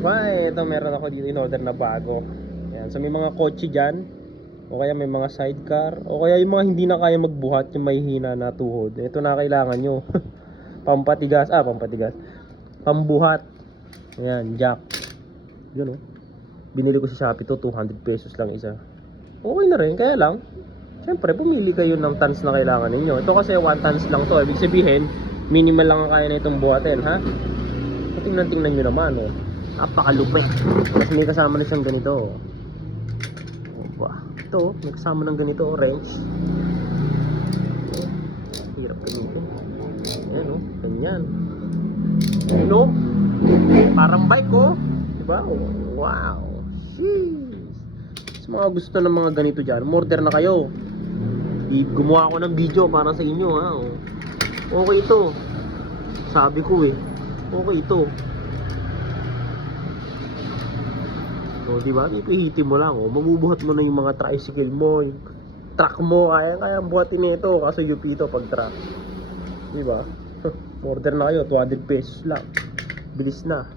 Ito meron ako dito in order na bago. Yan. So may mga kotse dyan, o kaya may mga sidecar, o kaya yung mga hindi na kaya magbuhat, yung may hina na tuhod. Ito na kailangan nyo. Pampatigas, pambuhat. Ayan, jack. Yun, oh. Binili ko sa Shopee to, 200 pesos lang isa. Okay na rin, kaya lang syempre pumili kayo ng tons na kailangan ninyo. Ito kasi 1 tons lang to. Ibig sabihin minimal lang ang kaya na itong buhatin, ha? Tingnan nyo naman, oh. Napakalupit. Tapos may kasama na siyang ganito. Opa. Ito, may kasama ng ganito, wrench. Hirap gamitin. Ayan, oh. Ganyan. Ayan, oh. Parang bike, oh. Diba? Wow. Sheesh. Sa mga gusto ng mga ganito dyan, order na kayo. Gumawa ako ng video para sa inyo, ha. Oh. Okay ito. Sabi ko eh. Okay ito. O, diba? Ipihitin mo lang, oh. Mabubuhat mo na yung mga tricycle mo, yung truck mo. Kaya buhatin nito. Kaso UP ito pag truck. Diba? Order na kayo. 200 pesos lang. Bilis na.